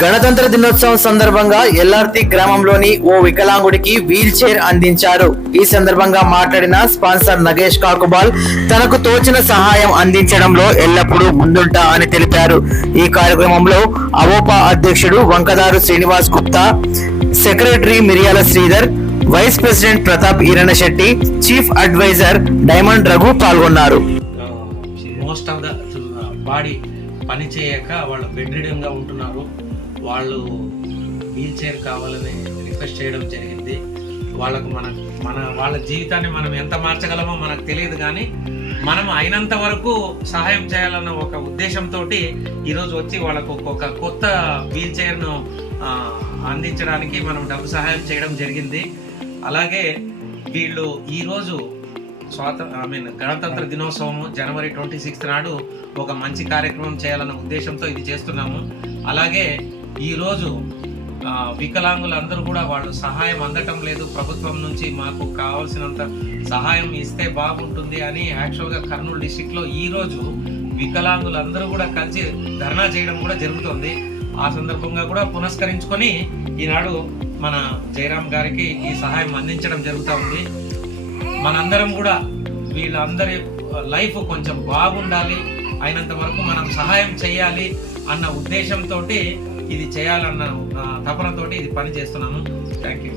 గణతంత్ర దినోత్సవం సందర్భంగా ఎల్ఆర్తి గ్రామంలోని ఓ వికలాంగుడికి వీల్ చైర్ అందించారు. ఈ సందర్భంగా మాట్లాడిన స్పాన్సర్ నగేష్ కాకుబాల్ తనకు తోచిన సహాయం అందించడంలో ఎల్లప్పుడూ ముందుంటా అని తెలిపారు. ఈ కార్యక్రమంలో అవోపా అధ్యక్షుడు Vankadaru Srinivas Gupta, secretary Miriyala Sridhar, vice president Pratap Eerana Shetty, chief advisor diamond Raghu పాల్గొన్నారు. మోస్ట్ ఆఫ్ ద బాడీ పని చేయక వాళ్ళు బెడ్ రిడన్గా ఉంటున్నారు. వాళ్ళు వీల్ చైర్ కావాలని రిక్వెస్ట్ చేయడం జరిగింది. వాళ్ళకు వాళ్ళ జీవితాన్ని మనం ఎంత మార్చగలమో మనకు తెలియదు, కానీ మనం అయినంత వరకు సహాయం చేయాలన్న ఒక ఉద్దేశంతో ఈరోజు వచ్చి వాళ్ళకు ఒక కొత్త వీల్ చైర్ను అందించడానికి మనం డబ్బు సహాయం చేయడం జరిగింది. అలాగే వీళ్ళు ఈరోజు గణతంత్ర దినోత్సవము జనవరి 26 నాడు ఒక మంచి కార్యక్రమం చేయాలన్న ఉద్దేశంతో ఇది చేస్తున్నాము. అలాగే ఈరోజు వికలాంగులందరూ కూడా వాళ్ళు సహాయం అందటం లేదు, ప్రభుత్వం నుంచి మాకు కావాల్సినంత సహాయం ఇస్తే బాగుంటుంది అని యాక్చువల్గా కర్నూలు డిస్టిక్లో ఈరోజు వికలాంగులందరూ కూడా కలిసి ధర్నా చేయడం కూడా జరుగుతుంది. ఆ సందర్భంగా కూడా పునస్కరించుకొని ఈనాడు మన జయరాం గారికి ఈ సహాయం అందించడం జరుగుతూ ఉంది. మనందరం కూడా వీళ్ళందరి లైఫ్ కొంచెం బాగుండాలి, అయినంత వరకు మనం సహాయం చేయాలి అన్న ఉద్దేశంతో ఇది చేయాలన్న తపనతోటి ఇది పని చేస్తున్నాము. Thank you.